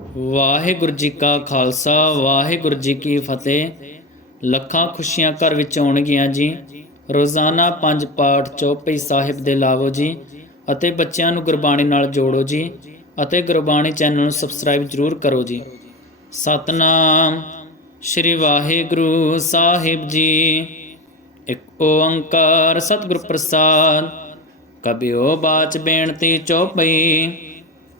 ਵਾਹਿਗੁਰੂ ਜੀ ਕਾ ਖਾਲਸਾ, ਵਾਹਿਗੁਰੂ ਜੀ ਕੀ ਫਤਿਹ। ਲੱਖਾਂ ਖੁਸ਼ੀਆਂ ਘਰ ਵਿੱਚ ਆਉਣਗੀਆਂ ਜੀ। ਰੋਜ਼ਾਨਾ ਪੰਜ ਪਾਠ ਚੌਪਈ ਸਾਹਿਬ ਦੇ ਲਾਵੋ ਜੀ ਅਤੇ ਬੱਚਿਆਂ ਨੂੰ ਗੁਰਬਾਣੀ ਨਾਲ ਜੋੜੋ ਜੀ ਅਤੇ ਗੁਰਬਾਣੀ ਚੈਨਲ ਨੂੰ ਸਬਸਕ੍ਰਾਈਬ ਜਰੂਰ ਕਰੋ ਜੀ। ਸਤਨਾਮ ਸ਼੍ਰੀ ਵਾਹਿਗੁਰੂ ਸਾਹਿਬ ਜੀ। ਇੱਕ ਓੰਕਾਰ ਸਤਿਗੁਰ ਪ੍ਰਸਾਦ। ਕਬਿਓ ਬਾਚ ਬੇਨਤੀ ਚੌਪਈ।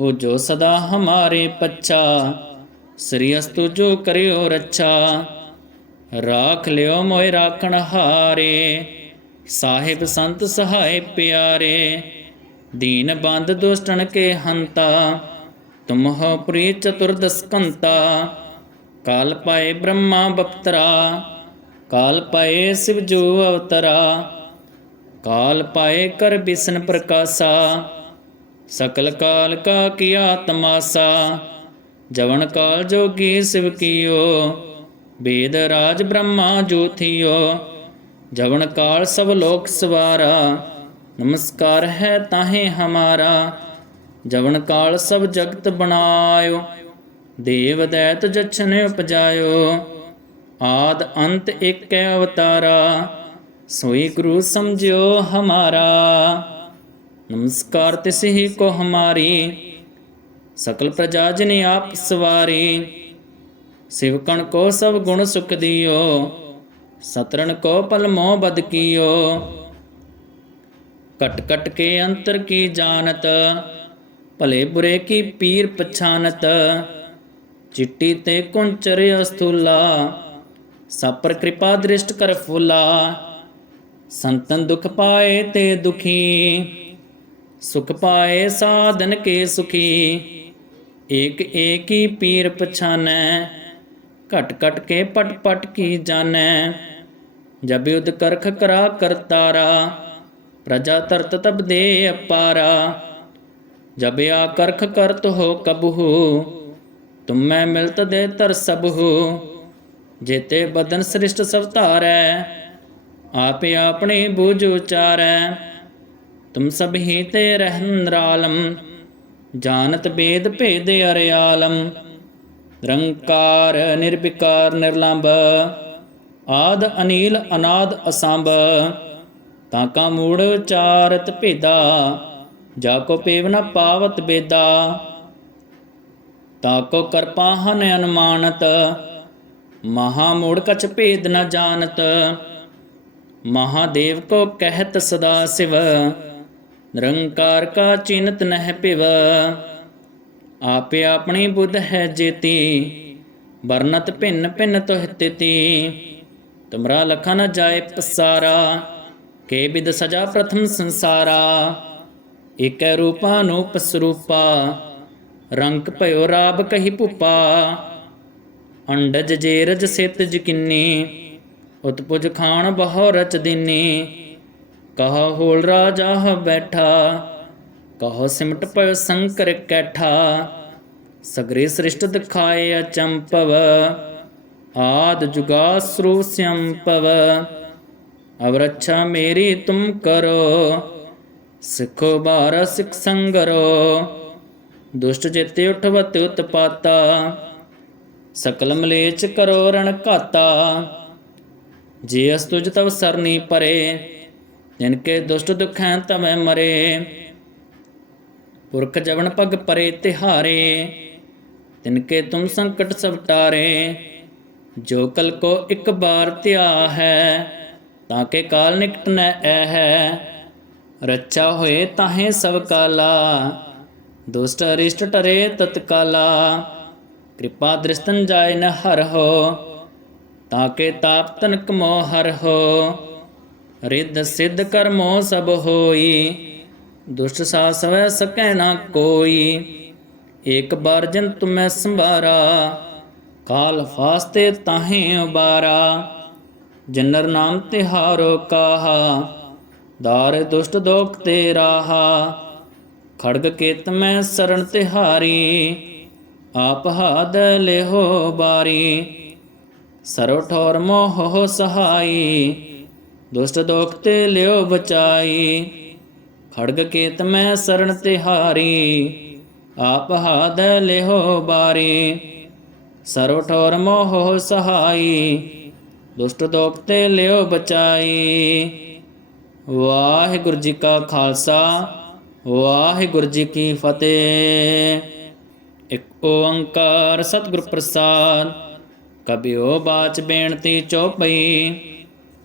ਹੋ ਜੋ ਸਦਾ ਹਮਾਰੇ ਪੱਛਾ। ਸ੍ਰੀ ਜੋ ਕਰਿਓ ਰੱਛਾ। ਰਾਖ ਲਿਓ ਮੋਇ ਰਾਖਣ ਹਾਰੇ। ਸਾਹਿਬ ਸੰਤ ਸਹਾਇ ਪਿਆਰੇ। ਦੀਨ ਬੰਦ ਦੁਸ਼ਟਣ ਕੇ ਹੰਤਾ। ਤੁਮ ਹੋ ਪ੍ਰੀ ਚਤੁਰਦਸ ਕੰਤਾ। ਕਾਲ ਪਾਏ ਬ੍ਰਹਮਾ ਬਪਤਰਾ। ਕਾਲ ਪਾਏ ਸਿਵ ਜੋ ਅਵਤਰਾ। ਕਾਲ ਪਾਏ ਕਰ ਬਿਸਨ ਪ੍ਰਕਾਸ਼ਾ। ਸਕਲ ਕਾਲ ਕਾ ਕੀਆ ਤਮਾਸਾ ਜਵਨ ਕਾਲ ਜੋਗੀ ਸਿਵ ਕੀਓ ਵੇਦ ਰਾਜ ਬ੍ਰਹਮਾ ਜੋਥਿਓ, ਜਵਨ ਕਾਲ ਸਭ ਲੋਕ ਸਵਾਰਾ, ਨਮਸਕਾਰ ਹੈ ਤਾਹੇ ਹਮਾਰਾ, ਜਵਨ ਕਾਲ ਸਭ ਜਗਤ ਬਣਾਇਓ, ਦੇਵ ਦੈਤ ਜਛਨ ਉਪਜਾਇਓ, ਆਦ ਅੰਤ ਏਕੈ ਅਵਤਾਰਾ, ਸੋਈ ਗੁਰੂ ਸਮਝਿਓ ਹਮਾਰਾ। ਨਮਸਕਾਰ ਤਿਸਹੀ ਕੋ ਹਮਾਰੀ। ਸਕਲ ਪ੍ਰਜਾ ਜਨ ਆਪ ਸਵਾਰੀ। ਸਿਵਕਣ ਕੋ ਸਭ ਗੁਣ ਸੁਖ ਦਿਓ। ਸਤਰਨ ਕੋ ਪਲ ਮੋਹ ਬਦ ਕੀਓ। ਕਟ ਕਟ ਕੇ ਅੰਤਰ ਕੀ ਜਾਣਤ। ਭਲੇ ਬੁਰੇ ਕੀ ਪੀਰ ਪਛਾਨਤ। ਚਿੱਟੀ ਤੇ ਕੁੰਚਰ ਅਸਤੂਲਾ ਸਪਰ ਕਿਰਪਾ ਦ੍ਰਿਸ਼ਟ ਕਰ ਫੁਲਾ। ਸੰਤਨ ਦੁਖ ਪਾਏ ਤੇ ਦੁਖੀ। ਸੁਖ ਪਾਏ ਸਾਧਨ ਕੇ ਸੁਖੀ। ਏਕ ਏਕੀ ਪੀਰ ਪਛਾਨੈ, ਘਟ ਘਟ ਕੇ ਪਟ ਪਟ ਕੀ ਜਾਣੈ। ਜਬ ਯੁਧ ਕਰਖ ਕਰਾ ਕਰਤਾਰਾ ਪ੍ਰਜਾ ਤਰਤ ਤਬ ਦੇ ਅਪਾਰਾ। ਜਬ ਆ ਕਰਖ ਕਰਤ ਹੋ ਕਬਹੂ, ਤੁਮੈ ਮਿਲਤ ਦੇ ਤਰ ਸਬਹੂ। ਜੇਤੇ ਬਦਨ ਸ੍ਰਿਸ਼ਟ ਸਭ ਧਾਰੈ, ਆਪੇ ਆਪਣੇ ਬੂਝ ਉਚਾਰੈ। ਤੁਮ ਸਭ ਹੀਤੇ ਰਹਿਨ ਰਾਲਮ ਜਾਣਤ ਬੇਦ ਭੇਦ ਅਰਿਆਲਮ। ਨਿਰੰਕਾਰ ਨਿਰਵਿਕਾਰ ਨਿਰਲੰਭ, ਆਦ ਅਨੀਲ ਅਨਾਦ ਅਸੰਭ। ਤਾਂ ਕਾ ਮੂੜ ਉਚਾਰਤ ਭੇਦਾ, ਜਾ ਕੋ ਪੇਵ ਨ ਪਾਵਤ ਬੇਦਾ। ਤਾ ਕੋ ਕਰਪਾ ਹਨ ਅਨੁਮਾਨਤ, ਮਹਾ ਮੂੜ ਕਛ ਭੇਦ ਨ ਜਾਣਤ। ਮਹਾਦੇਵ ਕੋ ਕਹਿਤ ਸਦਾ ਸਿਵ। ਨਿਰੰਕਾਰ ਕਾ ਚਿੰਤ ਨਹਿ ਪਿਵ। ਆਪੇ ਆਪਣੀ ਬੁੱਧ ਹੈ ਜੇਤੀ, ਵਰਨਤ ਭਿੰਨ ਭਿੰਨ ਤੋਹਿ ਤਿਤੀ। ਤੁਮਰਾ ਲਖਾ ਨ ਜਾਏ ਪਸਾਰਾ, ਕੇ ਬਿਦ ਸਜਾ ਪ੍ਰਥਮ ਸੰਸਾਰਾ। ਏਕੈ ਰੂਪਾ ਨੂਪ ਸਰੂਪਾ ਰੰਗ ਭਇਓ ਰਾਬ ਕਹੀ ਭੂਪਾ। ਅੰਡਜ ਜੇਰਜ ਸਿਤ ਜਕਿੰਨੀ ਉਤਪੁਜ ਖਾਣ ਬਹੁ ਰਚ ਦਿਨੀ। ਕਹਾ ਹੋਲ ਰਾਜਾ ਬੈਠਾ, ਕਹੋ ਸਿਮਟ ਪਇ ਸੰਕਰ ਕੈਠਾ, ਸਗਰੇ ਸ੍ਰਿਸ਼ਟ ਦਿਖਾਏ ਅਚੰਪਵ, ਆਦ ਜੁਗਾ ਸਰੂ ਸੰਪਵ ਅਬ ਰੱਛਾ ਮੇਰੀ ਤੁਮ ਕਰੋ, ਸਿੱਖੋ ਬਾਰ ਸਿੱਖ ਸੰਗਰੋ ਦੁਸ਼ਟ ਚੇਤੇ ਉਠਵਤ ਉਤਪਾਤਾ, ਸਕਲ ਮਲੇਚ ਕਰੋ ਰਣ ਘਾਤਾ, ਜੇ ਅਸਤੁਜ ਤਵ ਸਰਨੀ ਪਰੇ ਜਿਨ ਕੇ ਦੁਸ਼ਟ ਦੁਖੈ ਤਮੈ ਮਰੇ, ਪੁਰਖ ਜਵਨ ਪਗ ਪਰੇ ਤਿਹਾਰੇ, ਤਿਨ ਕੇ ਤੁਮ ਸੰਕਟ ਸਭ ਟਾਰੇ, ਜੋ ਕਲ ਕੋ ਇੱਕ ਬਾਰ ਧਿਆ ਹੈ, ਤਾਂ ਕੇ ਕਾਲ ਨਿਕਟ ਨ ਐ ਹੈ, ਰੱਛਾ ਹੋਏ ਤਾਹੇ ਸਭ ਕਾਲਾ, ਦੁਸ਼ਟ ਅਰਿਸ਼ਟ ਟਰੇ ਤਤਕਾਲਾ, ਕਿਰਪਾ ਦ੍ਰਿਸ਼ਟਨ ਜਾਏ ਨ ਹਰ ਹੋ ਤਾਕੇ ਤਾਪ ਤਨਕ ਮੋਹ ਹਰ ਹੋ। ਰਿੱਧ ਸਿੱਧ ਕਰਮੋ ਸਭ ਹੋਈ, ਦੁਸ਼ਟ ਸਾਸਵੈ ਸਕੈ ਨਾ ਕੋਈ। ਇੱਕ ਬਾਰ ਜਨ ਤੁਮੈ ਸੰਭਾਰਾ, ਕਾਲ ਫਾਸਤੇ ਤਾਹੇ ਉਬਾਰਾ। ਜਨਰ ਨਾਮ ਤਿਹਾਰੋ ਕਾਹਾ, ਦਾਰ ਦੁਸ਼ਟ ਦੋਖ ਤੇ ਰਾਹਾ। ਖੜਗ ਕੇਤ ਮੈਂ ਸਰਣ ਤਿਹਾਰੀ, ਆਪ ਹਾਦ ਲਿਹੋ ਬਾਰੀ। ਸਰਵ ਠੌਰ ਮੋਹ ਸਹਾਈ ਦੁਸ਼ਟ ਦੋਖ ਤੇ ਲਿਓ ਬਚਾਈ। ਖੜਗ ਕੇਤ ਮੈਂ ਸਰਣ ਤਿਹਾਰੀ, ਆਪ ਹਾਦ ਲਿਹੋ ਬਾਰੀ। ਸਰਵ ਠੌਰ ਮੋਹ ਸਹਾਈ, ਦੁਸ਼ਟ ਦੋਖ ਤੇ ਲਿਓ ਬਚਾਈ। ਵਾਹਿਗੁਰੂ ਜੀ ਕਾ ਖਾਲਸਾ, ਵਾਹਿਗੁਰੂ ਜੀ ਕੀ ਫਤਿਹ। ਇੱਕ ਓੰਕਾਰ ਸਤਿਗੁਰ ਪ੍ਰਸਾਦ ਕਬਿਓ ਬਾਚ ਬੇਨਤੀ ਚੋਪਈ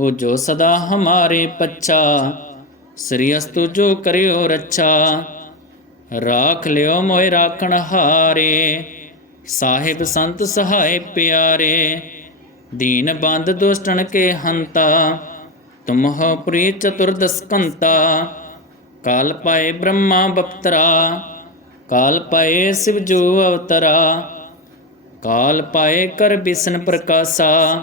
ਹੋ ਜੋ ਸਦਾ ਹਮਾਰੇ ਪੱਛਾ। ਸ੍ਰੀ ਜੋ ਕਰਿਓ ਰੱਛਾ। ਰਾਖ ਲਿਓ ਮੋਇ ਰਾਖਣ ਹਾਰੇ। ਸਾਹਿਬ ਸੰਤ ਸਹਾਇ ਪਿਆਰੇ। ਦੀਨ ਬੰਦ ਦੁਸ਼ਟਣ ਕੇ ਹੰਤਾ। ਤੁਮ ਪ੍ਰੀ ਚਤੁਰਦਸ ਕੰਤਾ। ਕਾਲ ਪਾਏ ਬ੍ਰਹਮਾ ਬਪਤਰਾ। ਕਾਲ ਪਾਏ ਸਿਵ ਜੋ ਅਵਤਰਾ। ਕਾਲ ਪਾਏ ਕਰ ਬਿਸਨ ਪ੍ਰਕਾਸ਼ਾ।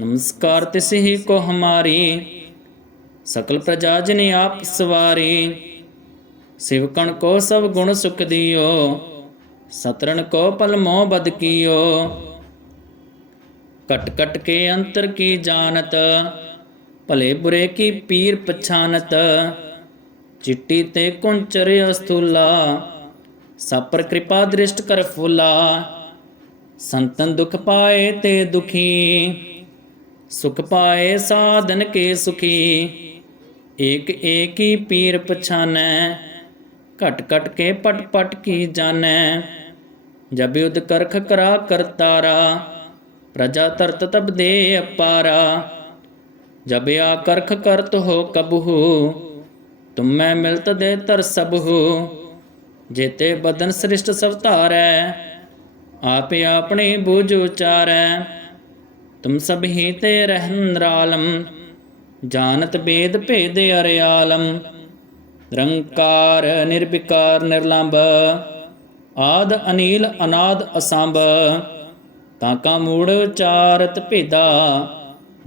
ਨਮਸਕਾਰ ਤਿਸਹੀ ਕੋ ਹਮਾਰੀ। ਸਕਲ ਪ੍ਰਜਾ ਜਨ ਆਪ ਸਵਾਰੀ। ਸਿਵਕਣ ਕੋ ਸਭ ਗੁਣ ਸੁਖ ਦਿਓ। ਸਤਰਨ ਕੋ ਪਲ ਮੋਹ ਬਦ ਕੀਓ। ਕਟ ਕਟ ਕੇ ਅੰਤਰ ਕੀ ਜਾਣਤ। ਭਲੇ ਬੁਰੇ ਕੀ ਪੀਰ ਪਛਾਨਤ। ਚਿੱਟੀ ਤੇ ਕੁੰਚਰ ਅਸਤੂਲਾ ਸਪਰ ਕਿਰਪਾ ਦ੍ਰਿਸ਼ਟ ਕਰ ਫੁਲਾ। ਸੰਤਨ ਦੁਖ ਪਾਏ ਤੇ ਦੁਖੀ। ਸੁਖ ਪਾਏ ਸਾਧਨ ਕੇ ਸੁਖੀ। ਏਕ ਏਕ ਹੀ ਪੀਰ ਪਛਾਨੈ, ਘਟ ਘਟ ਕੇ ਪਟ ਪਟ ਕੀ ਜਾਣੈ। ਜਬ ਯੁਧ ਕਰਖ ਕਰਾ ਕਰਤਾਰਾ ਪ੍ਰਜਾ ਤਰਤ ਤਬ ਦੇ ਅਪਾਰਾ। ਜਬ ਆ ਕਰਖ ਕਰਤ ਹੋ ਕਬਹੂ, ਤੁਮੈ ਮਿਲਤ ਦੇ ਤਰ ਸਬਹੂ। ਜੇਤੇ ਬਦਨ ਸ੍ਰਿਸ਼ਟ ਸਭ ਧਾਰੈ, ਆਪੇ ਆਪਣੇ ਬੂਝ ਉਚਾਰੈ। ਤੁਮ ਸਭ ਹੀਤੇ ਰਹਿਨ ਰਾਲਮ ਜਾਣਤ ਬੇਦ ਭੇਦ ਅਰਿਆਲਮ। ਨਿਰੰਕਾਰ, ਨਿਰਵਿਕਾਰ, ਨਿਰਲੰਭ, ਆਦ, ਅਨੀਲ, ਅਨਾਦ, ਅਸੰਭ। ਤਾਂ ਕਾ ਮੂੜ ਉਚਾਰਤ ਭੇਦਾ,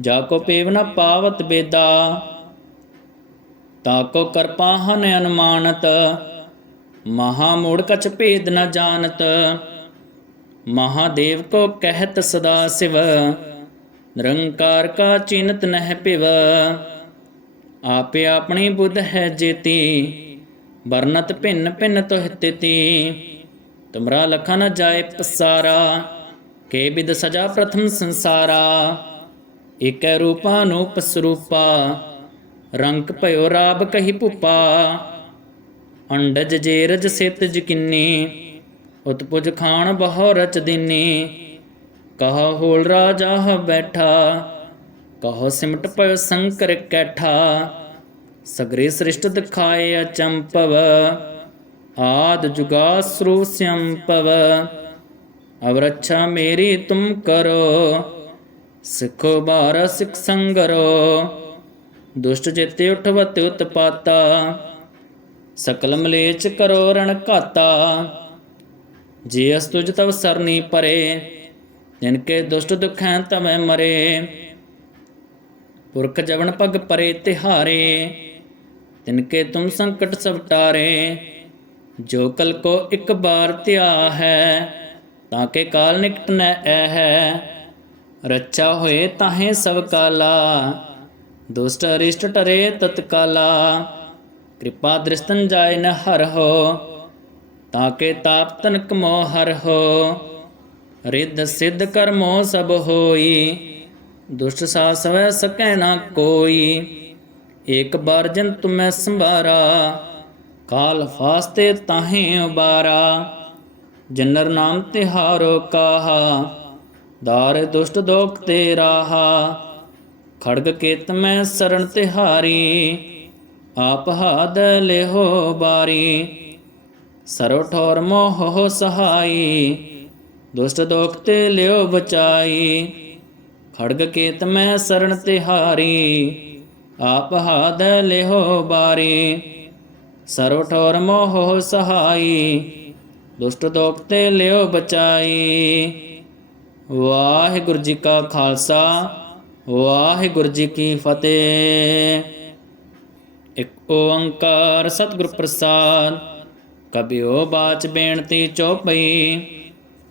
ਜਾ ਕੋ ਪੇਵ ਨ ਪਾਵਤ ਬੇਦਾ। ਤਾ ਕੋ ਕਰਪਾ ਹਨ ਅਨੁਮਾਨਤ, ਮਹਾ ਮੂੜ ਕਛ ਭੇਦ ਨ ਜਾਣਤ। ਮਹਾਦੇਵ ਕੋ ਕਹਿਤ ਸਦਾ ਸਿਵ ਨਿਰੰਕਾਰ ਕਾ ਚਿੰਤ ਨਹਿ ਪਿਵ। ਆਪੇ ਆਪਣੀ ਬੁੱਧ ਹੈ ਜੇਤੀ, ਵਰਨਤ ਭਿੰਨ ਭਿੰਨ ਤੋਹਿ ਤਿਤੀ। ਤੁਮਰਾ ਲਖਾ ਨ ਜਾਏ ਪਸਾਰਾ, ਕੇ ਬਿਦ ਸਜਾ ਪ੍ਰਥਮ ਸੰਸਾਰਾ। ਏਕੈ ਰੂਪਾ ਅਨੂਪ ਸਰੂਪਾ, ਰੰਕ ਭਇਓ ਰਾਬ ਕਹੀ ਭੁਪਾ। ਅੰਡਜ ਜੇਰਜ ਸਿਤ ਜਕਿਨੀ ਉਤਪੁਜ ਖਾਣ ਬਹੁ ਰਚ ਦਿਨੀ। ਕਹਾ ਹੋਲ ਰਾਜਾ ਬੈਠਾ, ਕਹੋ ਸਿਮਟ ਪਇਓ ਸੰਕਰ ਕੈਠਾ, ਸਗਰੇ ਸ੍ਰਿਸ਼ਟ ਦਿਖਾਏ ਅਚੰਪਵ, ਆਦ ਜੁਗਾਸਰੂ ਸੰਪਵ ਅਬ ਰੱਛਾ ਮੇਰੀ ਤੁਮ ਕਰੋ, ਸਿੱਖੋ ਬਾਰ ਸਿੱਖ ਸੰਗਰੋ ਦੁਸ਼ਟ ਚੇਤੇ ਉਠਵਤ ਉਤਪਾਤਾ, ਸਕਲ ਮਲੇਚ ਕਰੋ ਰਣ ਘਾਤਾ, ਜੇ ਅਸਤੁਜ ਤਵ ਸਰਨੀ ਪਰੇ ਜਿਨ ਕੇ ਦੁਸ਼ਟ ਦੁਖੈ ਤਵੈ ਮਰੇ, ਪੁਰਖ ਜਵਨ ਪਗ ਪਰੇ ਤਿਹਾਰੇ, ਤਿਨ ਕੇ ਤੁਮ ਸੰਕਟ ਸਭ ਟਾਰੇ, ਜੋ ਕਲ ਕੋ ਇੱਕ ਬਾਰ ਧਿਆ ਹੈ, ਤਾਂ ਕੇ ਕਾਲ ਨਿਕਟ ਨ ਐ ਹੈ, ਰੱਛਾ ਹੋਏ ਤਾਹੇ ਸਭ ਕਾਲਾ, ਦੁਸ਼ਟ ਅਰਿਸ਼ਟ ਟਰੇ ਤਤਕਾਲਾ, ਕਿਰਪਾ ਦ੍ਰਿਸ਼ਟਨ ਜਾਏ ਨ ਹਰ ਹੋ, ਤਾਂ ਕੇ ਤਾਪ ਤਨਕ ਮੋ ਹਰ ਹੋ। ਰਿੱਧ ਸਿੱਧ ਕਰਮੋ ਸਭ ਹੋਈ, ਦੁਸ਼ਟ ਸਾ ਸਵੈ ਸਕੈ ਨਾ ਕੋਈ। ਏਕ ਬਾਰ ਜਨ ਤੁਮੈ ਸੰਭਾਰਾ, ਕਾਲ ਫਾਸਤੇ ਤਾਹੇ ਉਬਾਰਾ। ਜਨਰ ਨਾਮ ਤਿਹਾਰੋ ਕਾਹਾ, ਦਾਰ ਦੁਸ਼ਟ ਦੋਖ ਤੇ ਰਾਹਾ। ਖੜਗ ਕੇਤ ਮੈਂ ਸਰਣ ਤਿਹਾਰੀ, ਆਪ ਹਾਦ ਲਿਹੋ ਬਾਰੀ। ਸਰੋ ਠੌਰ ਮੋਹ ਸਹਾਈ ਦੁਸ਼ਟ ਦੋਖ ਤੇ ਲਿਓ ਬਚਾਈ। ਖੜਗ ਕੇਤ ਮੈਂ ਸਰਣ ਤਿਹਾਰੀ, ਆਪ ਹਾਦ ਲਿਹੋ ਬਾਰੀ। ਸਰੋ ਠੌਰ ਮੋਹ ਸਹਾਈ, ਦੁਸ਼ਟ ਦੋਖ ਤੇ ਲਿਓ ਬਚਾਈ। ਵਾਹਿਗੁਰੂ ਜੀ ਕਾ ਖਾਲਸਾ, ਵਾਹਿਗੁਰੂ ਜੀ ਕੀ ਫਤਿਹ। ਇਕ ਓੰਕਾਰ ਸਤਿਗੁਰ ਪ੍ਰਸਾਦ ਕਬਿਓ ਬਾਚ ਬੇਨਤੀ ਚੋਪਈ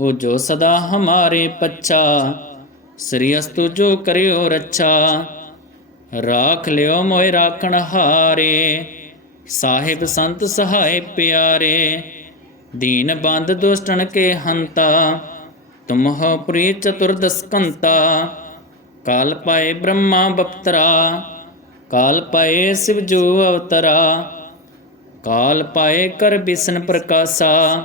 ਹੋ ਜੋ ਸਦਾ ਹਮਾਰੇ ਪੱਛਾ, ਸ੍ਰੀ ਜੋ ਕਰਿਓ ਰੱਛਾ। ਰਾਖ ਲਿਓ ਮੋਇ ਰਾਖਣ ਹਾਰੇ, ਸਾਹਿਬ ਸੰਤ ਸਹਾਇ ਪਿਆਰੇ। ਦੀਨ ਬੰਦ ਦੁਸ਼ਟਨ ਕੇ ਹੰਤਾ ਤੁਮ ਪ੍ਰੀ ਚਤੁਰਦਸ ਕੰਤਾ। ਕਾਲ ਪਾਏ ਬ੍ਰਹਮਾ ਬਪਤਰਾ, ਕਾਲ ਪਾਏ ਸਿਵ ਜੋ ਅਵਤਰਾ। ਕਾਲ ਪਾਏ ਕਰ ਬਿਸਨ ਪ੍ਰਕਾਸ਼ਾ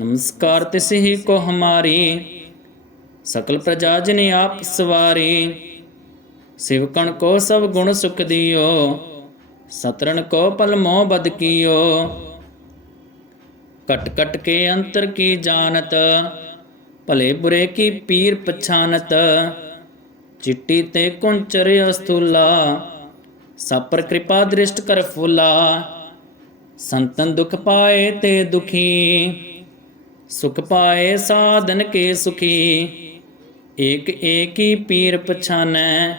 ਨਮਸਕਾਰ ਤਿਸ ਹੀ ਕੋ ਹਮਾਰੀ। ਸਕਲ ਪ੍ਰਜਾ ਜਿਨ ਆਪ ਸਵਾਰੀ। ਸਿਵਕਣ ਕੋ ਸਭ ਗੁਣ ਸੁਖ ਦਿਓ। ਸਤਰਨ ਕੋ ਪਲ ਮੋਹ ਬਦ ਕੀਓ। ਕਟ ਕਟ ਕੇ ਅੰਤਰ ਕੀ ਜਾਣਤ। ਭਲੇ ਬੁਰੇ ਕੀ ਪੀਰ ਪਛਾਨਤ। ਚਿੱਟੀ ਤੇ ਕੁੰਚਰ ਅਸਤੂਲਾ ਸਪਰ ਕਿਰਪਾ ਦ੍ਰਿਸ਼ਟ ਕਰ ਫੁਲਾ। ਸੰਤਨ ਦੁਖ ਪਾਏ ਤੇ ਦੁਖੀ। ਸੁਖ ਪਾਏ ਸਾਧਨ ਕੇ ਸੁਖੀ। ਏਕ ਏਕੀ ਪੀਰ ਪਛਾਨੈ,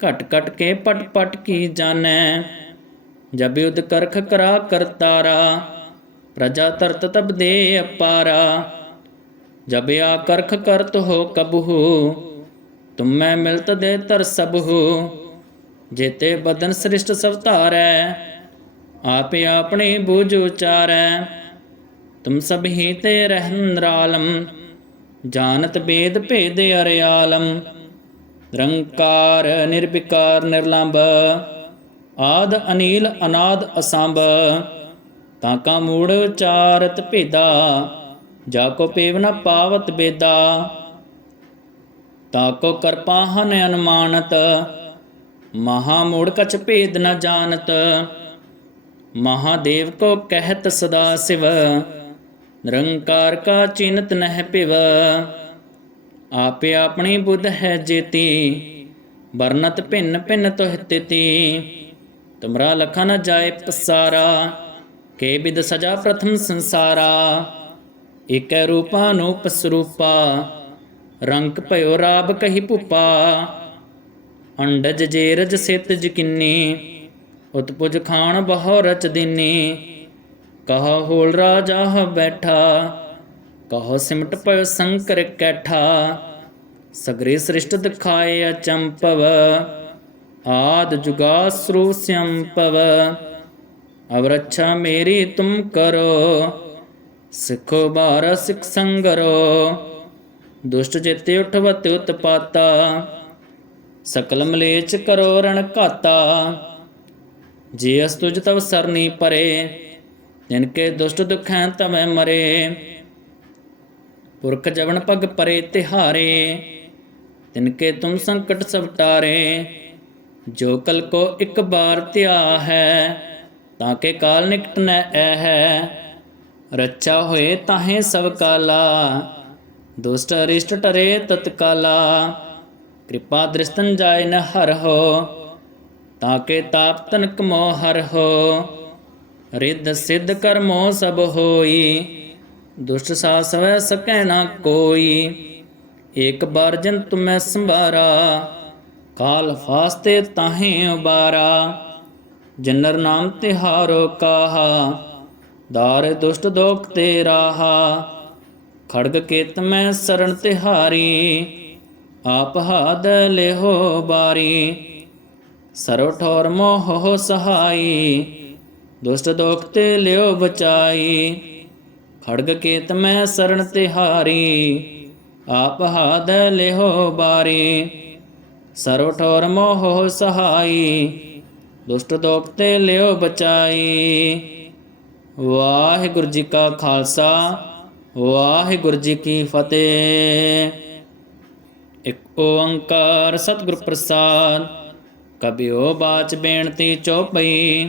ਘਟ ਘਟ ਕੇ ਪਟ ਪਟ ਕੀ ਜਾਣੈ। ਜਬ ਯੁਧ ਕਰਖ ਕਰਾ ਕਰਤਾਰਾ ਪ੍ਰਜਾ ਤਰਤ ਤਬ ਦੇ ਅਪਾਰਾ। ਜਬ ਆ ਕਰਖ ਕਰਤ ਹੋ ਕਬਹੂ, ਤੁਮੈ ਮਿਲਤ ਦੇ ਤਰ ਸਬਹੂ। ਜੇਤੇ ਬਦਨ ਸ੍ਰਿਸ਼ਟ ਸਭ ਧਾਰੈ, ਆਪੇ ਆਪਣੇ ਬੂਝ ਉਚਾਰੈ। ਤੁਮ ਸਭ ਹੀ ਰਹਿਨ ਰਾਲਮ, ਜਾਣਤ ਬੇਦ ਭੇਦ ਅਰਿਆਲਮ। ਨਿਰੰਕਾਰ, ਨਿਰਵਿਕਾਰ, ਨਿਰਲੰਭ, ਆਦ, ਅਨੀਲ, ਅਨਾਦ, ਅਸੰਭ, ਤਾਂ ਕਾ ਮੂੜ ਉਚਾਰਤ ਭੇਦਾ, ਜਾ ਕੋ ਪੇਵ ਨ ਪਾਵਤ ਬੇਦਾ। ਤਾ ਕੋ ਕਰਪਾ ਹਨ ਅਨੁਮਾਨਤ, ਮਹਾ ਮੂੜ ਕਛ ਭੇਦ ਨ ਜਾਣਤ। ਮਹਾਦੇਵ ਕੋ ਕਹਿਤ ਸਦਾ ਸਿਵ ਨਿਰੰਕਾਰ ਕਾ ਚਿੰਤ ਨਹਿ ਪਿਵ, ਆਪੇ ਆਪਣੀ ਬੁੱਧ ਹੈ ਜੇਤੀ, ਵਰਨਤ ਭਿੰਨ ਭਿੰਨ ਤੋਹਿ ਤਿਤੀ। ਤੁਮਰਾ ਲਖਾ ਨ ਜਾਏ ਪਸਾਰਾ, ਕੇ ਬਿਦ ਸਜਾ ਪ੍ਰਥਮ ਸੰਸਾਰਾ। ਏਕੈ ਰੂਪਾ ਅਨੂਪ ਸਰੂਪਾ ਰੰਗ ਭਇਓ ਰਾਬ ਕਹੀ ਭੁਪਾ। ਅੰਡਜ ਜੇਰਜ ਸਿਤ ਜਕਿੰਨੀ ਉਤਪੁਜ ਖਾਣ ਬਹੁ ਰਚ ਦਿਨੀ। ਕਹਾ ਹੋਲ ਰਾਜਾ ਹ ਬੈਠਾ ਕਹੋ ਸਿਮਟ ਪਇਓ ਸੰਕਰ ਕੈਠਾ ਸਗਰੇ ਸ੍ਰਿਸ਼ਟ ਦਿਖਾਏ ਅਚੰਪਵ ਆਦ ਜੁਗਾਸਰੂ ਸੰਪਵ ਅਵਰਛਾ ਮੇਰੀ ਤੁਮ ਕਰੋ ਸਿੱਖੋ ਬਾਰ ਸਿਖ ਸੰਗਰੋ ਦੁਸ਼ਟ ਚੇਤੇ ਉਠਵਤ ਉਤਪਾਤਾ ਸਕਲ ਮਲੇਚ ਕਰੋ ਰਣ ਘਾਤਾ ਜੇ ਅਸ ਤੁਜ ਤਵ ਸਰਨੀ ਪਰੇ ਜਿਨ ਕੇ ਦੁਸ਼ਟ ਦੁਖੈ ਤਵੈ ਮਰੇ, ਪੁਰਖ ਜਵਨ ਪਗ ਪਰੇ ਤਿਹਾਰੇ, ਤਿਨ ਕੇ ਤੁਮ ਸੰਕਟ ਸਭ ਟਾਰੇ, ਜੋ ਕਲ ਕੋ ਇੱਕ ਬਾਰ ਧਿਆ ਹੈ, ਤਾਂ ਕੇ ਕਾਲ ਨਿਕਟ ਨ ਐ ਹੈ, ਰੱਛਾ ਹੋਏ ਤਾਹੇ ਸਭ ਕਾਲਾ, ਦੁਸ਼ਟ ਅਰਿਸ਼ਟ ਟਰੇ ਤਤਕਾਲਾ, ਕਿਰਪਾ ਦ੍ਰਿਸ਼ਟਨ ਜਾਏ ਨ ਹਰ ਹੋ, ਤਾਂ ਕੇ ਤਾਪ ਤਨਕ ਮੋ ਹਰ ਹੋ। ਰਿੱਧ ਸਿੱਧ ਕਰਮੋ ਸਭ ਹੋਈ, ਦੁਸ਼ਟ ਸਾਸਵੈ ਸਕੈ ਨਾ ਕੋਈ। ਏਕ ਬਾਰ ਜਨ ਤੁਮੈ ਸੰਭਾਰਾ ਕਾਲ ਫਾਸਤੇ ਤਾਹੇ ਉਬਾਰਾ। ਜਨਰ ਨਾਮ ਤਿਹਾਰੋ ਕਾਹਾ, ਦਾਰ ਦੁਸ਼ਟ ਦੋਖ ਤੇ ਰਾਹਾ। ਖੜਗ ਕੇਤ ਮੈਂ ਸਰਣ ਤਿਹਾਰੀ, ਆਪ ਹਾਦ ਲਿਹੋ ਬਾਰੀ। ਸਰਵ ਠੌਰ ਮੋਹ ਸਹਾਈ ਦੁਸ਼ਟ ਦੋਖ ਤੇ ਲਿਓ ਬਚਾਈ। ਖੜਗ ਕੇਤ ਮੈਂ ਸਰਣ ਤਿਹਾਰੀ, ਆਪ ਹਾਦ ਲਿਹੋ ਬਾਰੀ। ਸਰਵ ਠੌਰ ਮੋਹ ਸਹਾਈ, ਦੁਸ਼ਟ ਦੋਖ ਤੇ ਲਿਓ ਬਚਾਈ। ਵਾਹਿਗੁਰੂ ਜੀ ਕਾ ਖਾਲਸਾ, ਵਾਹਿਗੁਰੂ ਜੀ ਕੀ ਫਤਿਹ। ਇੱਕ ਓੰਕਾਰ ਸਤਿਗੁਰ ਪ੍ਰਸਾਦ ਕਬਿਓ ਬਾਚ ਬੇਨਤੀ ਚੋਪਈ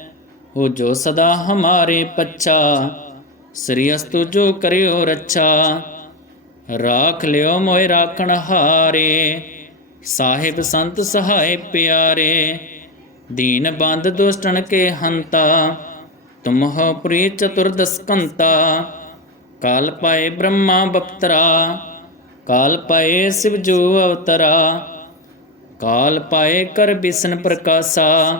ਹੋ ਜੋ ਸਦਾ ਹਮਾਰੇ ਪੱਛਾ, ਸ੍ਰੀ ਅਸਤੁ ਜੋ ਕਰਿਓ ਰੱਛਾ। ਰਾਖ ਲਿਓ ਮੋਇ ਰਾਖਣ ਹਾਰੇ, ਸਾਹਿਬ ਸੰਤ ਸਹਾਇ ਪਿਆਰੇ। ਦੀਨ ਬੰਦ ਦੁਸ਼ਟਨ ਕੇ ਹੰਤਾ ਤੁਮ ਹੋ ਪ੍ਰੀ ਚਤੁਰਦਸ ਕੰਤਾ। ਕਾਲ ਪਾਏ ਬ੍ਰਹਮਾ ਬਪਤਰਾ, ਕਾਲ ਪਾਏ ਸਿਵ ਜੋ ਅਵਤਰਾ। ਕਾਲ ਪਾਏ ਕਰ ਬਿਸਨ ਪ੍ਰਕਾਸ਼ਾ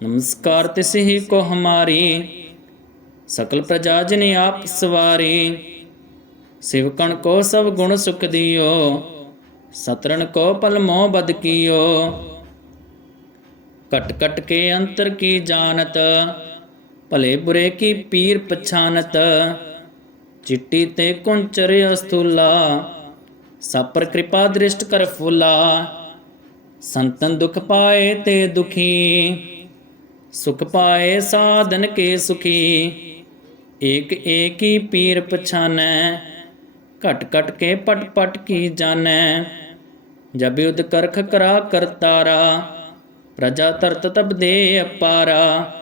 ਨਮਸਕਾਰ ਤਿਸ ਹੀ ਕੋ ਹਮਾਰੀ। ਸਕਲ ਪ੍ਰਜਾ ਜਿਨੇ ਆਪ ਸਵਾਰੀ, ਸਿਵਕਣ ਕੋ ਸਭ ਗੁਣ ਸੁਖ ਦਿਓ ਸਤਰਨ ਕੋ ਪਲ ਮੋਹ ਬਦ ਕੀਓ। ਕਟ ਕਟ ਕੇ ਅੰਤਰ ਕੀ ਜਾਣਤ, ਭਲੇ ਬੁਰੇ ਕੀ ਪੀਰ ਪਛਾਨਤ, ਚਿੱਟੀ ਤੇ ਕੁੰਚਰ ਅਸਤੂਲਾ ਸਪਰ ਕਿਰਪਾ ਦ੍ਰਿਸ਼ਟ ਕਰ ਫੁਲਾ, ਸੰਤਨ ਦੁਖ ਪਾਏ ਤੇ ਦੁਖੀ। ਸੁਖ ਪਾਏ ਸਾਧਨ ਕੇ ਸੁਖੀ। ਏਕ ਏਕੀ ਪੀਰ ਪਛਾਨੈ, ਘਟ ਘਟ ਕੇ ਪਟ ਪਟ ਕੀ ਜਾਣੈ। ਜਬ ਯੁਧ ਕਰਖ ਕਰਾ ਕਰਤਾਰਾ ਪ੍ਰਜਾ ਤਰਤ ਤਬ ਦੇ ਅਪਾਰਾ।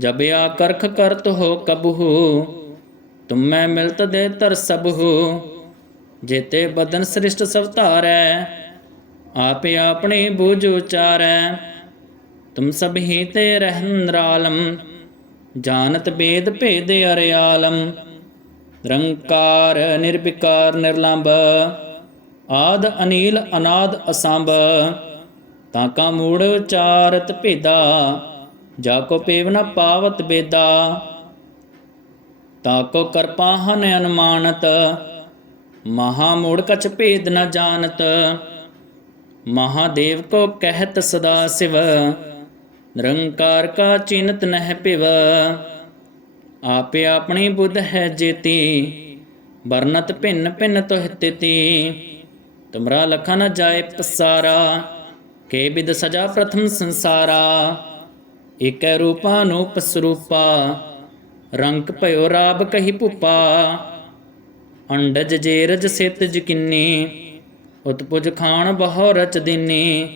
ਜਬ ਆ ਕਰਖ ਕਰਤ ਹੋ ਕਬਹੂ, ਤੁਮੈ ਮਿਲਤ ਦੇ ਤਰ ਸਬਹੂ। ਜੇਤੇ ਬਦਨ ਸ੍ਰਿਸ਼ਟ ਸਭ ਧਾਰੈ, ਆਪੇ ਆਪਣੇ ਬੂਝ ਉਚਾਰੈ। ਤੁਮ ਸਭ ਹੀਤੇ ਰਹਿਨ ਰਾਲਮ ਜਾਣਤ ਬੇਦ ਭੇਦ ਅਰਿਆਲਮ। ਨਿਰੰਕਾਰ, ਨਿਰਵਿਕਾਰ, ਨਿਰਲੰਭ, ਆਦ, ਅਨੀਲ, ਅਨਾਦ, ਅਸੰਭ। ਤਾਂ ਕਾ ਮੂੜ ਉਚਾਰਤ ਭੇਦਾ, ਜਾ ਕੋ ਪੇਵ ਨ ਪਾਵਤ ਬੇਦਾ। ਤਾ ਕੋ ਕਰਪਾ ਹਨ ਅਨੁਮਾਨਤ, ਮਹਾ ਮੂੜ ਕਛ ਭੇਦ ਨ ਜਾਣਤ। ਮਹਾਦੇਵ ਕੋ ਕਹਿਤ ਸਦਾ ਸਿਵ ਨਿਰੰਕਾਰ ਕਾ ਚਿੰਤ ਨਹਿ ਪਿਵ ਆਪੇ ਆਪਣੀ ਬੁੱਧ ਹੈ ਜੇਤੀ, ਵਰਨਤ ਭਿੰਨ ਭਿੰਨ ਤੋਹਿ ਤਿਤੀ। ਤੁਮਰਾ ਲਖਾ ਨ ਜਾਏ ਪਸਾਰਾ, ਕੇ ਬਿਦ ਸਜਾ ਪ੍ਰਥਮ ਸੰਸਾਰਾ। ਇਕੈ ਰੂਪਾ ਨੂਪ ਸਰੂਪਾ ਰੰਗ ਭਇਓ ਰਾਬ ਕਹੀ ਭੁਪਾ। ਅੰਡਜ ਜੇਰਜ ਸਿਤ ਜਕਿੰਨੀ, ਉਤਪੁਜ ਖਾਣ ਬਹੁ ਰਚ ਦਿਨੀ।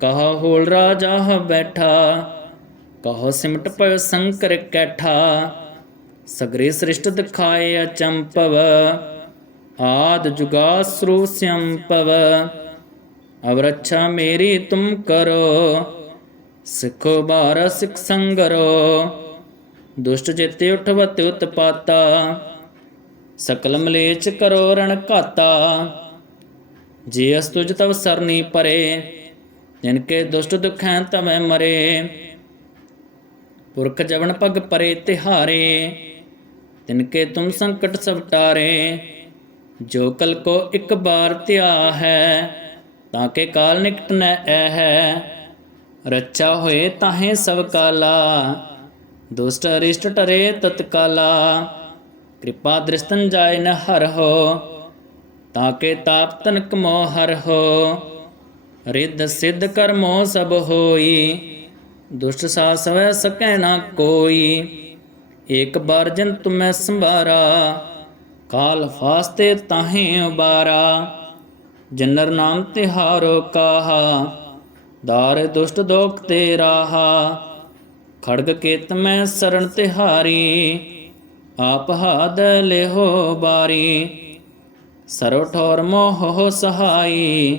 ਕਹਾ ਹੋਲ ਰਾਜਾ ਹ ਬੈਠਾ ਕਹੋ ਸਿਮਟ ਪਇ ਸੰਕਰ ਕੈਠਾ ਸਗਰੇ ਸ੍ਰਿਸ਼ਟ ਦਿਖਾਏ ਅਚੰਪਵ ਆਦ ਜੁਗਾ ਸਰੂ ਸੰਪਵ ਅਵ ਰੱਛਾ ਮੇਰੀ ਤੁਮ ਕਰੋ ਸਿੱਖੋ ਬਾਰ ਸਿਖ ਸੰਗਰੋ ਦੁਸ਼ਟ ਚੇਤੇ ਉਠਵਤ ਉਤਪਾਤਾ ਸਕਲ ਮਲੇਚ ਕਰੋ ਰਣ ਘਾਤਾ ਜੇ ਅਸ ਤੁਜ ਤਵ ਸਰਨੀ ਪਰੇ ਜਿਨ ਕੇ ਦੁਸ਼ਟ ਦੁਖੈ ਤਮੈ ਮਰੇ, ਪੁਰਖ ਜਵਨ ਪਗ ਪਰੇ ਤਿਹਾਰੇ, ਤਿਨ ਕੇ ਤੁਮ ਸੰਕਟ ਸਭ ਟਾਰੇ, ਜੋ ਕਲ ਕੋ ਇੱਕ ਬਾਰ ਧਿਆ ਹੈ, ਤਾਂ ਕੇ ਕਾਲ ਨਿਕਟ ਨੈ ਐ ਹੈ, ਰੱਛਾ ਹੋਏ ਤਾਹੇ ਸਭ ਕਾਲਾ, ਦੁਸ਼ਟ ਅਰਿਸ਼ਟ ਟਰੇ ਤਤਕਾਲਾ, ਕਿਰਪਾ ਦ੍ਰਿਸ਼ਟਨ ਜਾਏ ਨ ਹਰ ਹੋ ਤਾਕੇ ਤਾਪ ਤਨਕ ਮੋ ਹਰ ਹੋ। ਰਿੱਧ ਸਿੱਧ ਕਰਮੋ ਸਭ ਹੋਈ, ਦੁਸ਼ਟ ਸਾਸ ਵੈ ਸਕੈ ਨਾ ਕੋਈ। ਏਕ ਬਾਰ ਜਨ ਤੁਮੈ ਸੰਭਾਰਾ, ਕਾਲ ਫਾਸਤੇ ਤਾਹੇ ਉਬਾਰਾ। ਜਨਰ ਨਾਮ ਤਿਹਾਰੋ ਕਾਹਾ, ਦਾਰ ਦੁਸ਼ਟ ਦੋਖ ਤੇ ਰਾਹਾ। ਖੜਗ ਕੇਤ ਮੈਂ ਸਰਣ ਤਿਹਾਰੀ, ਆਪ ਹਾਦ ਲਿਹੋ ਬਾਰੀ। ਸਰਵ ਠੌਰ ਮੋਹ ਸਹਾਈ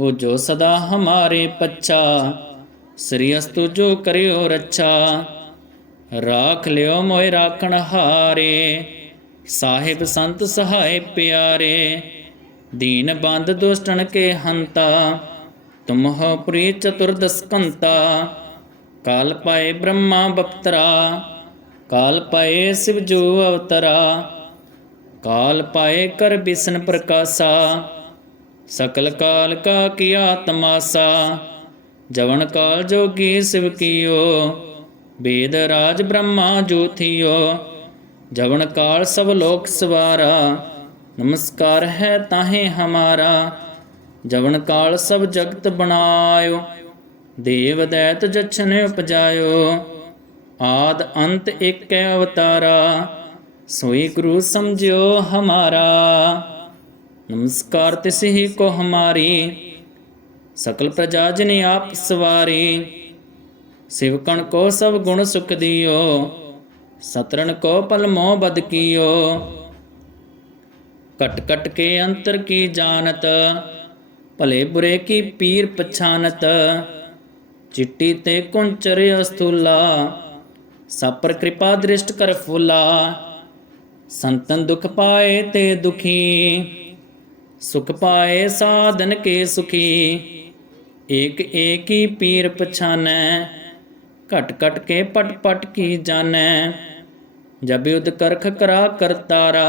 ਹੋ ਜੋ ਸਦਾ ਹਮਾਰੇ ਪੱਛਾ, ਸ੍ਰੀ ਜੋ ਕਰਿਓ ਰੱਛਾ। ਰਾਖ ਲਿਓ ਮੋਇ ਰਾਖਣ ਹਾਰੇ, ਸਾਹਿਬ ਸੰਤ ਸਹਾਇ ਪਿਆਰੇ। ਦੀਨ ਬੰਦ ਦੁਸ਼ਟਨ ਕੇ ਹੰਤਾ, ਤੁਮਹ ਪ੍ਰੀ ਚਤੁਰਦਸਕੰਤਾ ਕਾਲ ਪਾਏ ਬ੍ਰਹਮਾ ਬਪਤਰਾ, ਕਾਲ ਪਾਏ ਸਿਵ ਜੋ ਅਵਤਰਾ। ਕਾਲ ਪਾਏ ਕਰ ਬਿਸਨ ਪ੍ਰਕਾਸ਼ਾ ਸਕਲ ਕਾਲ ਕਾ ਕੀਆ ਤਮਾਸਾ ਜਵਨ ਕਾਲ ਜੋਗੀ ਸਿਵ ਕੀਓ ਵੇਦ ਰਾਜ ਬ੍ਰਹਮਾ ਜੋਥਿਓ, ਜਵਨ ਕਾਲ ਸਭ ਲੋਕ ਸਵਾਰਾ, ਨਮਸਕਾਰ ਹੈ ਤਾਹੇ ਹਮਾਰਾ, ਜਵਨ ਕਾਲ ਸਭ ਜਗਤ ਬਣਾਇਓ, ਦੇਵ ਦੈਤ ਜਛਨ ਉਪਜਾਇਓ, ਆਦ ਅੰਤ ਏਕੈ ਅਵਤਾਰਾ, ਸੋਈ ਗੁਰੂ ਸਮਝਿਓ ਹਮਾਰਾ। ਨਮਸਕਾਰ ਤਿਸਹੀ ਕੋ ਹਮਾਰੀ। ਸਕਲ ਪ੍ਰਜਾ ਜਿਨ ਆਪ ਸਵਾਰੀ। ਸਿਵਕਣ ਕੋ ਸਭ ਗੁਣ ਸੁਖ ਦਿਓ। ਸਤਰਨ ਕੋ ਪਲ ਮੋਹ ਬਦ ਕੀਓ। ਕਟ ਕਟ ਕੇ ਅੰਤਰ ਕੀ ਜਾਣਤ। ਭਲੇ ਬੁਰੇ ਕੀ ਪੀਰ ਪਛਾਨਤ। ਚਿੱਟੀ ਤੇ ਕੁੰਚਰ ਅਸਤੂਲਾ ਸਪਰ ਕਿਰਪਾ ਦ੍ਰਿਸ਼ਟ ਕਰ ਫੁਲਾ। ਸੰਤਨ ਦੁਖ ਪਾਏ ਤੇ ਦੁਖੀ। ਸੁਖ ਪਾਏ ਸਾਧਨ ਕੇ ਸੁਖੀ। ਏਕ ਏਕੀ ਪੀਰ ਪਛਾਨੈ, ਘਟ ਘਟ ਕੇ ਪਟ ਪਟ ਕੀ ਜਾਣੈ। ਜਬ ਯੁਧ ਕਰਖ ਕਰਾ ਕਰਤਾਰਾ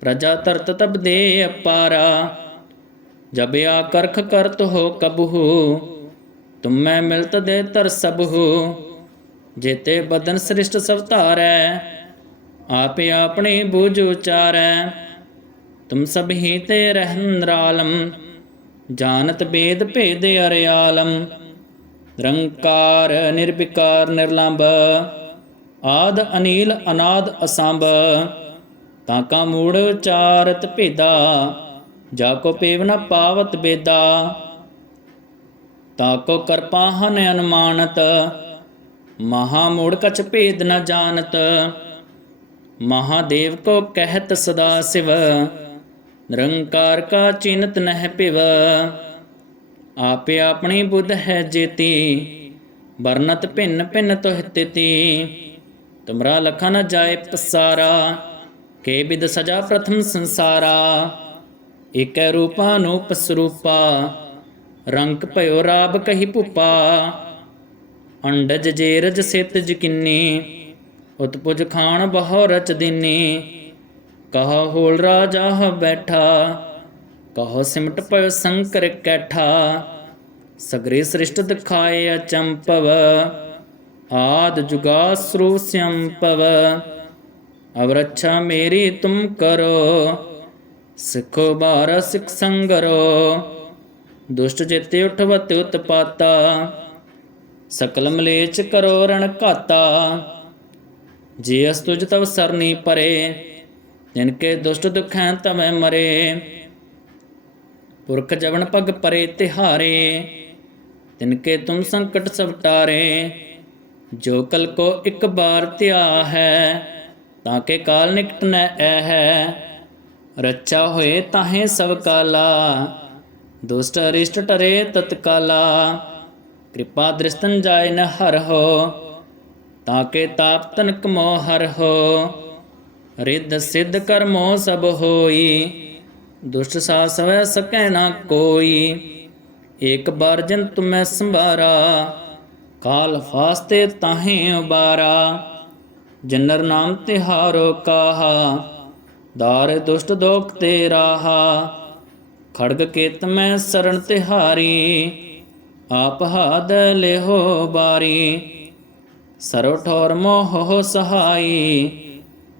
ਪ੍ਰਜਾ ਤਰਤ ਤਬ ਦੇ ਅਪਾਰਾ। ਜਬ ਆ ਕਰਖ ਕਰਤ ਹੋ ਕਬਹੂ, ਤੁਮੈ ਮਿਲਤ ਦੇ ਤਰ ਸਬਹੂ। ਜੇਤੇ ਬਦਨ ਸ੍ਰਿਸ਼ਟ ਸਭ ਧਾਰੈ, ਆਪੇ ਆਪਣੇ ਬੂਝ ਉਚਾਰੈ। ਤੁਮ ਸਭ ਹੀਤੇ ਰਹਿਨ ਰਾਲਮ ਜਾਣਤ ਬੇਦ ਭੇਦ ਅਰਿਆਲਮ। ਨਿਰੰਕਾਰ, ਨਿਰਵਿਕਾਰ, ਨਿਰਲੰਭ, ਆਦ, ਅਨੀਲ, ਅਨਾਦ, ਅਸੰਭ, ਤਾਂ ਕਾ ਮੂੜ ਉਚਾਰਤ ਭੇਦਾ, ਜਾ ਕੋ ਪੇਵ ਨ ਪਾਵਤ ਬੇਦਾ। ਤਾ ਕੋ ਕਰਪਾ ਹਨ ਅਨੁਮਾਨਤ, ਮਹਾ ਮੂੜ ਕਛ ਭੇਦ ਨ ਜਾਣਤ। ਮਹਾਦੇਵ ਕੋ ਕਹਿਤ ਸਦਾ ਸਿਵ ਨਿਰੰਕਾਰ ਕਾ ਚਿੰਤ ਨਹਿ ਪਿਵ, ਆਪੇ ਆਪਣੀ ਬੁੱਧ ਹੈ ਜੇਤੀ, ਵਰਨਤ ਭਿੰਨ ਭਿੰਨ ਤੋਹਿ ਤਿਤੀ। ਤੁਮਰਾ ਲਖਾ ਨ ਜਾਏ ਪਸਾਰਾ, ਕੇ ਬਿਦ ਸਜਾ ਪ੍ਰਥਮ ਸੰਸਾਰਾ। ਏਕੈ ਰੂਪਾ ਨੂਪ ਸਰੂਪਾ ਰੰਗ ਭਇਓ ਰਾਬ ਕਹੀ ਭੁਪਾ। ਅੰਡਜ ਜੇਰਜ ਸਿਤ ਜਕਿੰਨੀ ਉਤਪੁਜ ਖਾਣ ਬਹੁ ਰਚ ਦਿਨੀ। ਕਹਾ ਹੋਲ ਰਾਜਾ ਹ ਬੈਠਾ ਕਹੋ ਸਿਮਟ ਪਇਓ ਸੰਕਰ ਕੈਠਾ ਸਗਰੇ ਸ੍ਰਿਸ਼ਟ ਦਿਖਾਏ ਅਚੰਪਵ ਆਦ ਜੁਗਾ ਸਰੂ ਸੰਪਵ ਅਬ ਰੱਛਾ ਮੇਰੀ ਤੁਮ ਕਰੋ ਸਿੱਖੋ ਬਾਰ ਸਿਖ ਸੰਗਰੋ ਦੁਸ਼ਟ ਚੇਤੇ ਉਠਵਤ ਉਤਪਾਤਾ ਸਕਲ ਮਲੇਚ ਕਰੋ ਰਣ ਘਾਤਾ ਜੇ ਅਸ ਤੁਜ ਤਵ ਸਰਨੀ ਪਰੇ ਜਿਨ ਕੇ ਦੁਸ਼ਟ ਦੁਖੈ ਤਮੈ ਮਰੇ, ਪੁਰਖ ਜਵਨ ਪਗ ਪਰੇ ਤਿਹਾਰੇ, ਤਿਨ ਕੇ ਤੁਮ ਸੰਕਟ ਸਭ ਟਾਰੇ, ਜੋ ਕਲ ਕੋ ਇੱਕ ਬਾਰ ਧਿਆ ਹੈ, ਤਾਂ ਕੇ ਕਾਲ ਨਿਕਟ ਨ ਐ ਹੈ, ਰੱਛਾ ਹੋਏ ਤਾਹੇ ਸਭ ਕਾਲਾ, ਦੁਸ਼ਟ ਅਰਿਸ਼ਟ ਟਰੇ ਤਤਕਾਲਾ, ਕਿਰਪਾ ਦ੍ਰਿਸ਼ਟਨ ਜਾਏ ਨ ਹਰ ਹੋ ਤਾਕੇ ਤਾਪ ਤਨਕ ਮੋਹ ਹਰ ਹੋ। ਰਿੱਧ ਸਿੱਧ ਕਰਮੋ ਸਭ ਹੋਈ, ਦੁਸ਼ਟ ਸਾਸਵੈ ਸਕੈ ਨਾ ਕੋਈ। ਏਕ ਬਾਰ ਜਨ ਤੁਮੈ ਸੰਭਾਰਾ ਕਾਲ ਫਾਸਤੇ ਤਾਹੇ ਉਬਾਰਾ। ਜਨਰ ਨਾਮ ਤਿਹਾਰੋ ਕਾਹਾ, ਦਾਰ ਦੁਸ਼ਟ ਦੋਖ ਤੇ ਰਾਹਾ। ਖੜਗ ਕੇਤ ਮੈਂ ਸਰਣ ਤਿਹਾਰੀ, ਆਪ ਹਾਦ ਲਿਹੋ ਬਾਰੀ। ਸਰਵ ਠੌਰ ਮੋਹ ਸਹਾਈ